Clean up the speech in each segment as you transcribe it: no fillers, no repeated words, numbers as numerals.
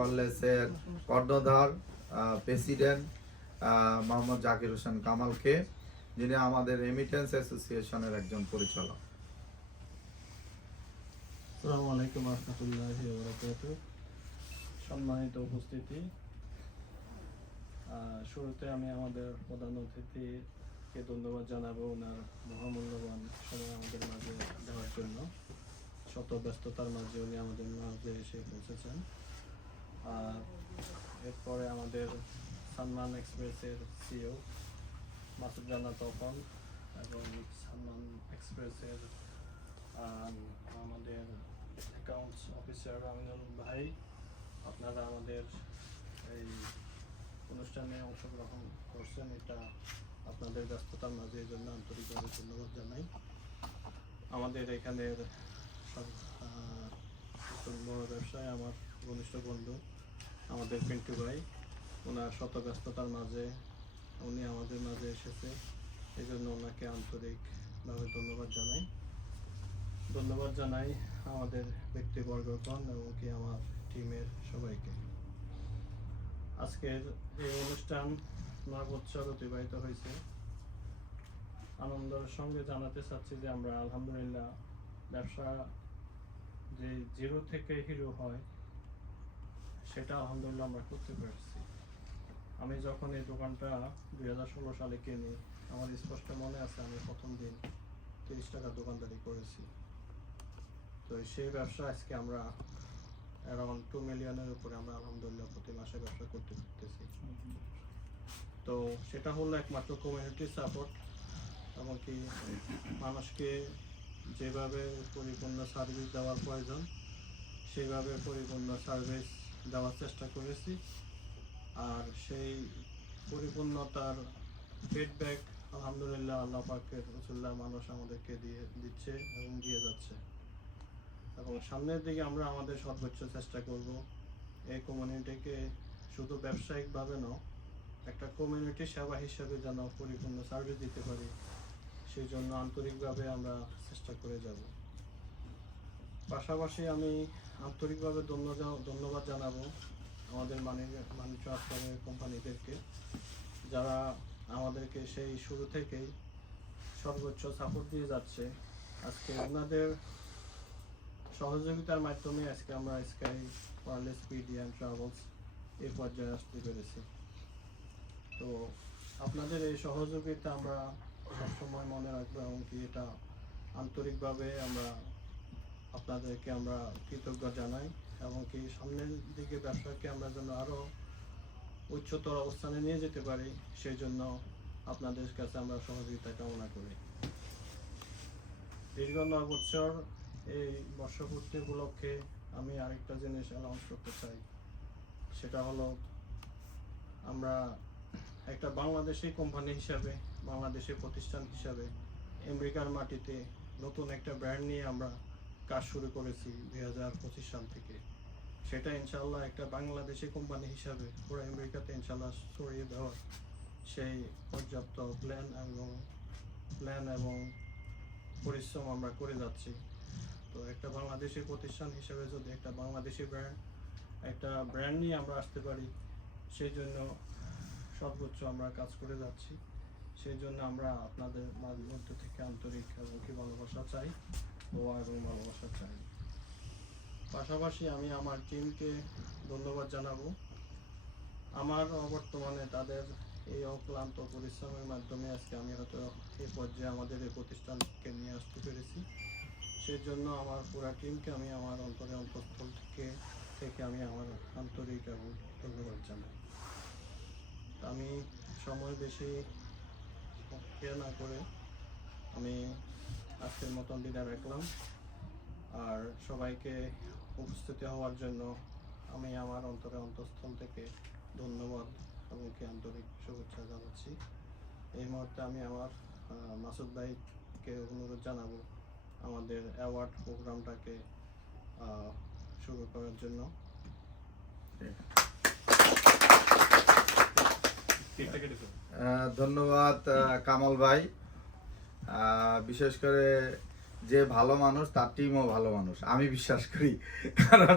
কলেজের কর্ণধার প্রেসিডেন্ট মোহাম্মদ জাকির হোসেন কামালকে, যিনি আমাদের রেমিটেন্স অ্যাসোসিয়েশনের একজন পরিচালক। আসসালামু আলাইকুম ওয়া রাহমাতুল্লাহি ওয়া বারাকাতুহু। সম্মানিত উপস্থিতি, শুরুতে আমি আমাদের প্রধান অতিথিকে ধন্যবাদ জানাবো ওনার মহামূল্যবান সময় আমাদের মাঝে দেওয়ার জন্য। শত ব্যস্ততার মাঝে উনি আমাদের মাঝে এসে পৌঁছেছেন। আর এরপরে আমাদের সানমান এক্সপ্রেসের সিইও মাসুদ জান্নাত তপন এবং সানমান এক্সপ্রেসের আমাদের অ্যাকাউন্টস অফিসার আমিনুল ভাই, আপনারা আমাদের এই অনুষ্ঠানে অংশগ্রহণ করছেন, এটা আপনাদের ব্যস্ততার মাঝে এই জন্য আন্তরিকভাবে ধন্যবাদ জানাই। আমাদের এখানের বড় ব্যবসায় আমার ঘনিষ্ঠ বন্ধু আমাদের পিন্টু ভাই, ওনার শত ব্যস্ততার মাঝে উনি আমাদের মাঝে এসেছে, এই জন্য ওনাকে আন্তরিকভাবে ধন্যবাদ জানাই আমাদের ব্যক্তিবর্গগণ এবং কি আমার টিমের সবাইকে। আজকের এই অনুষ্ঠান 9 বছর অতিবাহিত হয়েছে। আনন্দের সঙ্গে জানাতে চাচ্ছি যে আমরা আলহামদুলিল্লাহ ব্যবসা যে জিরো থেকে হিরো হয় সেটা আলহামদুলিল্লাহ আমরা করতে পারছি। আমি যখন এই দোকানটা 2016 সালে কিনি, আমার স্পষ্ট মনে আছে আমি প্রথম দিন 30 টাকা দোকানদারি করেছি। তো সেই ব্যবসা আজকে আমরা অ্যারাউন্ড 2 মিলিয়নের উপরে আমরা আলহামদুলিল্লাহ প্রতি মাসে ব্যবসা করতে পারতেছি। তো সেটা হলো একমাত্র কমিউনিটি সাপোর্ট এবং কি মানুষকে যেভাবে পরিপূর্ণ সার্ভিস দেওয়ার প্রয়োজন সেইভাবে পরিপূর্ণ সার্ভিস দেওয়ার চেষ্টা করেছি। আর সেই পরিপূর্ণতার ফিডব্যাক আলহামদুলিল্লাহ আল্লাহ পাকের রসুল্লাহ মানুষ আমাদেরকে দিচ্ছে এবং দিয়ে যাচ্ছে। এবং সামনের দিকে আমরা আমাদের সর্বোচ্চ চেষ্টা করব এই কমিউনিটিকে শুধু ব্যবসায়িকভাবে নয়, একটা কমিউনিটি সেবা হিসেবে যেন পরিপূর্ণ সার্ভিস দিতে পারি, সেই জন্য আন্তরিকভাবে আমরা চেষ্টা করে যাব। পাশাপাশি আমি আন্তরিকভাবে ধন্যবাদ জানাবো আমাদের মানি ট্রান্সফারের কোম্পানিদেরকে, যারা আমাদেরকে সেই শুরু থেকেই সর্বোচ্চ সাপোর্ট দিয়ে যাচ্ছে। আজকে ওনাদের সহযোগিতার মাধ্যমে আজকে আমরা sky wireless PD and travels এই পর্যায়ে আসতে পেরেছি। তো আপনাদের এই সহযোগিতা আমরা সবসময় মনে রাখবো এবং কি এটা আন্তরিকভাবে আমরা আপনাদেরকে আমরা কৃতজ্ঞ জানাই এবং কি সামনের দিকে ব্যবসাকে আমরা যেন আরও উচ্চতর অবস্থানে নিয়ে যেতে পারি, সেই জন্য আপনাদের কাছে আমরা সহযোগিতা কামনা করি। দীর্ঘ 9 বছর এই বর্ষপূর্তি উপলক্ষে আমি আরেকটা জিনিস অ্যানাউন্স করতে চাই, সেটা হলো আমরা একটা বাংলাদেশি কোম্পানি হিসাবে, বাংলাদেশি প্রতিষ্ঠান হিসাবে আমেরিকার মাটিতে নতুন একটা ব্র্যান্ড নিয়ে আমরা কাজ শুরু করেছি 2025 সাল থেকে। সেটা ইনশাআল্লাহ একটা বাংলাদেশি কোম্পানি হিসাবে পুরো আমেরিকাতে ইনশাআল্লাহ ছড়িয়ে দেওয়ার সেই পর্যাপ্ত প্ল্যান এবং পরিশ্রম আমরা করে যাচ্ছি। তো একটা বাংলাদেশি প্রতিষ্ঠান হিসেবে যদি একটা বাংলাদেশি ব্র্যান্ড নিয়ে আমরা আসতে পারি, সেই জন্য সর্বোচ্চ আমরা কাজ করে যাচ্ছি। সেই জন্য আমরা আপনাদের মধ্যে থেকে আন্তরিক এবং কি ভালোবাসা চাই, দোয়া এবং ভালোবাসা চাই। পাশাপাশি আমি আমার টিমকে ধন্যবাদ জানাবো। আমার বর্তমানে তাদের এই অক্লান্ত পরিশ্রমের মাধ্যমে আজকে আমি হয়তো এই পর্যায়ে আমাদের এই প্রতিষ্ঠানকে নিয়ে আসতে পেরেছি। সেই জন্য আমার পুরা টিমকে আমি আমার অন্তঃস্থল থেকে আমি আমার আন্তরিক এবং ধন্যবাদ জানাই। আমি সময় বেশি না করে আমি আজকের মতন বিদায় রাখলাম। আর সবাইকে উপস্থিত হওয়ার জন্য আমি আমার অন্তঃস্থল থেকে ধন্যবাদ এবং কি আন্তরিক শুভেচ্ছা জানাচ্ছি। এই মুহূর্তে আমি আমার মাসুদ ভাইকে অনুরোধ জানাবো আমাদের অ্যাওয়ার্ড প্রোগ্রামটাকে শুরু করার জন্য। ধন্যবাদ কামাল ভাই। বিশেষ করে যে ভালো মানুষ তার টিমও ভালো মানুষ, আমি বিশ্বাস করি। কারণ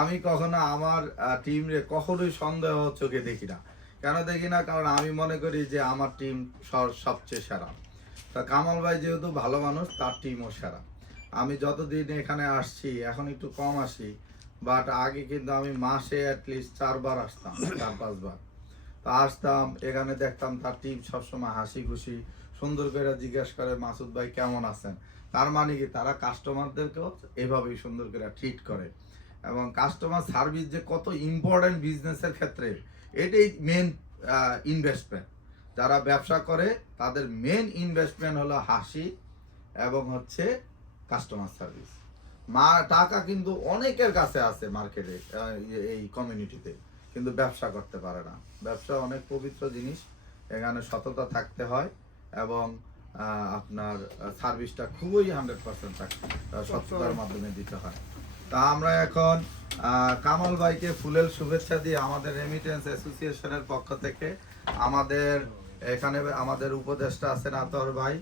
আমি কখনো আমার টিম রে কখনোই সন্দেহ চোখে দেখি না। কেন দেখি না? কারণ আমি মনে করি যে আমার টিম সবচেয়ে সেরা। তা কামাল ভাই যেহেতু ভালো মানুষ, তার টিমও সেরা। আমি যতদিন এখানে আসছি, এখন একটু কম আসি, বাট আগে কিন্তু আমি মাসে অ্যাটলিস্ট 4 বার আসতাম, 4-5 বার। তা আসতাম, এখানে দেখতাম তার টিম সবসময় হাসি খুশি, সুন্দর করে জিজ্ঞেস করে মাসুদ ভাই কেমন আছেন। তার মানে কি, তারা কাস্টমারদেরকেও এভাবেই সুন্দর করে ট্রিট করে। এবং কাস্টমার সার্ভিস যে কত ইম্পর্টেন্ট বিজনেসের ক্ষেত্রে, এটাই মেন ইনভেস্টমেন্ট। যারা ব্যবসা করে তাদের মেন ইনভেস্টমেন্ট হলো হাসি এবং হচ্ছে কাস্টমার সার্ভিস। টাকা কিন্তু অনেকের কাছে আছে মার্কেটে, এই কমিউনিটিতে, কিন্তু ব্যবসা করতে পারে না। ব্যবসা অনেক পবিত্র জিনিস, এখানে সততা থাকতে হয় এবং আপনার সার্ভিসটা খুবই 100% সততার মাধ্যমে দিতে হয়। তা আমরা এখন কামাল ভাইকে ফুলের শুভেচ্ছা দিয়ে আমাদের রেমিটেন্স অ্যাসোসিয়েশনের পক্ষ থেকে, আমাদের এখানে আমাদের উপদেষ্টা আছেন আতর ভাই,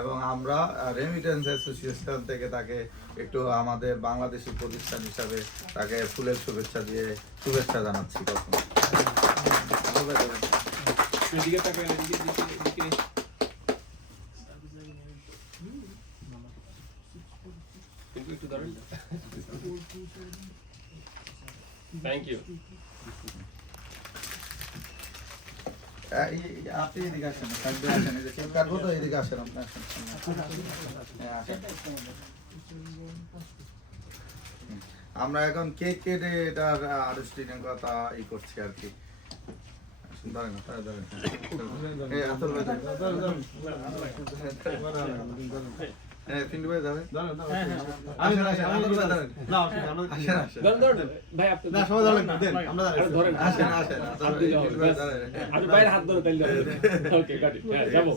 এবং আমরা রেমিটেন্স অ্যাসোসিয়েশন থেকে তাকে একটু আমাদের বাংলাদেশি প্রতিষ্ঠান হিসাবে তাকে ফুলের শুভেচ্ছা দিয়ে শুভেচ্ছা জানাচ্ছি। Thank you. আপনি এদিকে আসেন, থাকবে আসেন, এই যে কেক কাটবো তো, এদিকে আসেন আপনি, আসেন। হ্যাঁ, আসেন। আমরা এখন কেক কেটে এটার আনুষ্ঠানিক কথা করছি আর কি। ধরেন, ধরেন, এই আতর ভাই ধরেন। হ্যাঁ, পিন্টু ভাই ধরেন। আসেন, আসেন, আতর ভাই ধরেন। আসেন, আসেন। ভাই আপনি সবাই ধরেন, দেন, আমরা ধরেন। আসেন, আসেন, আতর ভাই, পিন্টু ভাই ধরেন। আমি বাইরে হাত ধরে তাইলে ওকে গট ইট। হ্যাঁ, যাবো।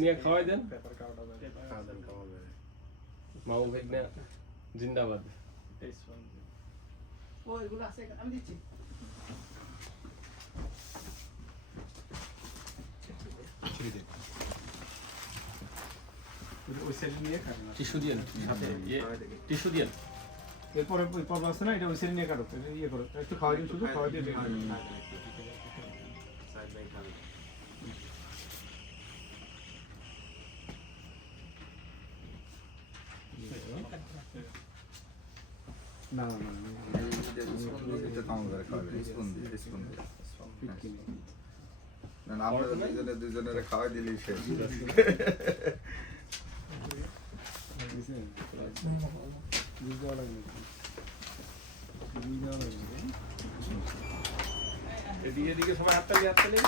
নিয়ে খাওয়াই দেন। মামু ভাই না জিন্দাবাদ। টিস্যু দিয়েন সাথে, টিস্যু দিয়েন। এরপরে ওই পর্ব আছে না, এটা ওই সেরি নিয়ে কাটো, ইয়ে করো, একটু খাওয়াই দিন, শুধু খাওয়াই দিয়ে না না না আমরা দুজনের খাওয়াই দিলেই শেষ। এদিকে সবাই হাততালি হাততালি।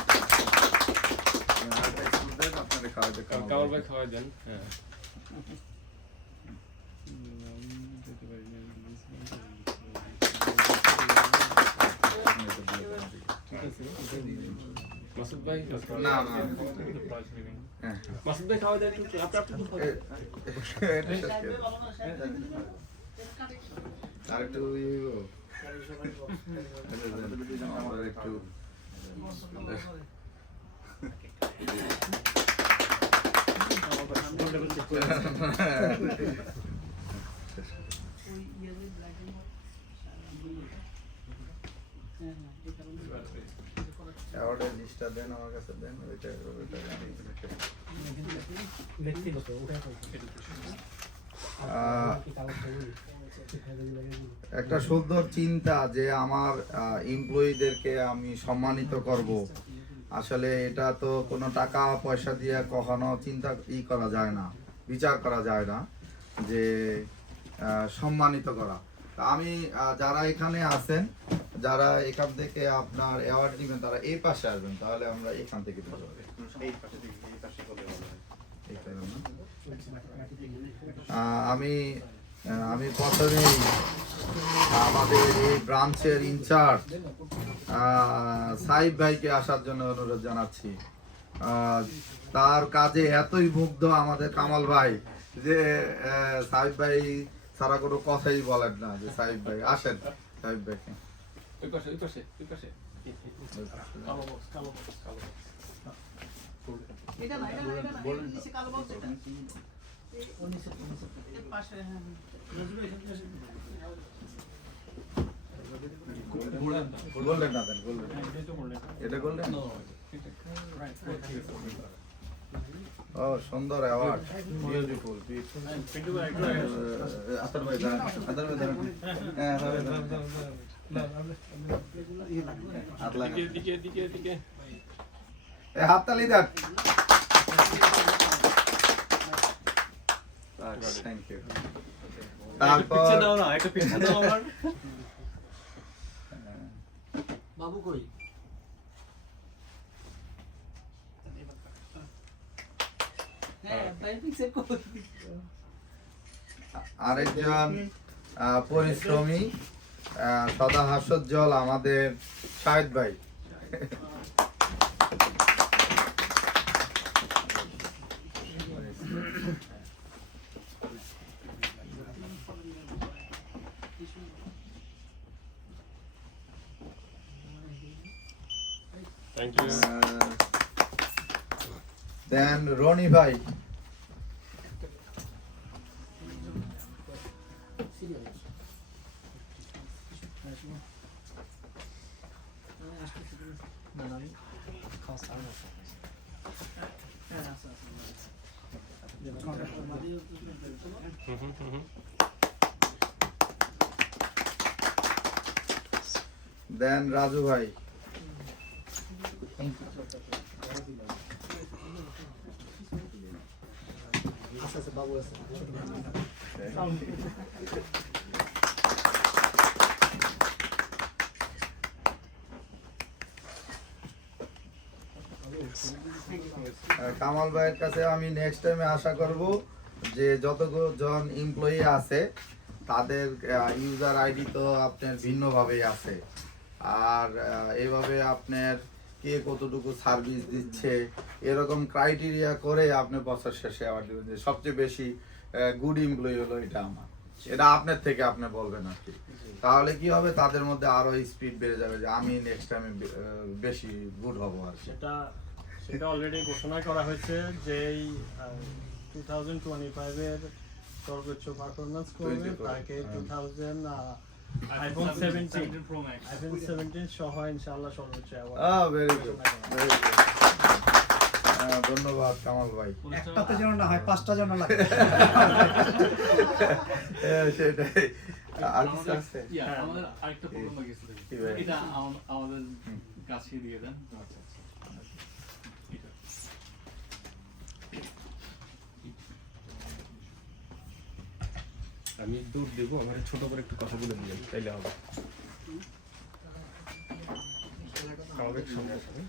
আপনারা খাওয়াইতে কামাল ভাই খাওয়াই দেন। হ্যাঁ, মাসুদ ভাই না না, মাসুদ ভাই খাওয়াই দেন একটু, আপনি আরেকটু আমার একটু অ্যাওয়ার্ডের লিস্টটা দেন আমার কাছে, দেন ওইটা একটা সুন্দর চিন্তা যে আমার এমপ্লয়ীদেরকে আমি সম্মানিত করব। আসলে এটা তো কোনো টাকা পয়সা দিয়ে কখনো চিন্তা করা যায় না, বিচার করা যায় না যে সম্মানিত করা। তা আমি যারা এখানে আছেন, যারা এখান থেকে আপনার অ্যাওয়ার্ড দিবেন, তারা এই পাশে আসবেন, তাহলে আমরা এখান থেকে আমি প্রথমেই আমাদের এই ব্রাঞ্চের ইনচার্জ সাইব ভাইকে আসার জন্য অনুরোধ জানাচ্ছি। তার কাজে এতই মুগ্ধ আমাদের কামাল ভাই যে সাইব ভাই সারা কোনো কথাই বলেন না, যে সাইব ভাই আসেন, সাইব ভাইকে ওই পাশে ওই পাশে ওই পাশে। এটা না এটা না এটা না এই নিচে কালো বক্স এটা ও নিচে এর পাশে হ্যাঁ গোল্ডেন না দেন গোল্ডেন এটা গোল্ডেন ও সুন্দর অ্যাওয়ার্ড বিউটিফুল আতর ভাই দাঁড়ান হ্যাঁ হাত লাগা দিকে এ হাততালি দেন থ্যাংক ইউ তারপর একটা পিকচার দাও আমার বাবু কই হ্যাঁ ভাই পিকচার কই আরেকজন পরিশ্রমী সদা হাস্যোজ্জ্বল আমাদের শাহেদ ভাই থ্যাংক ইউ দেন রনি ভাই দেন রাজু ভাই কামাল ভাইয়ের কাছে আমি নেক্সট টাইমে আশা করব যে যতজন এমপ্লয়ি আছে তাদের ইউজার আইডি তো আপনার ভিন্নভাবেই আছে আর এইভাবে আপনার কে কতটুকু সার্ভিস দিচ্ছে এরকম ক্রাইটেরিয়া করে আপনি বছর শেষে অ্যাওয়ার্ড দেবেন যে সবচেয়ে বেশি গুড এমপ্লয়ি হলো এটা আমার এটা আপনার থেকে আপনি বলবেন আর কি তাহলে কি হবে তাদের মধ্যে আরো স্পিড বেড়ে যাবে যে আমি নেক্সট টাইমে বেশি গুড হব আর কি সেটা অলরেডি ঘোষণা করা হয়েছে যে এই 2025 এর সর্বোচ্চ পারফরম্যান্স করবে তাকে 2017 Pro Max iPhone 17 সহ ইনশাআল্লাহ সর্বোচ্চ অ্যাওয়ার্ড ভেরি গুড ধন্যবাদ কামাল ভাই একটাতে যেন না হয় পাঁচটা যেন লাগে সেটাই আর কিছু আছে? আমাদের আরেকটা প্রবলেম হয়ে গেছে কি ভাই? এটা আমাদের কাছে দিয়ে দেন আমি দূর দেবো আমার ছোট করে একটু কথা বলে দিলেন তাইলে হবে আমাদের সামনে আসবে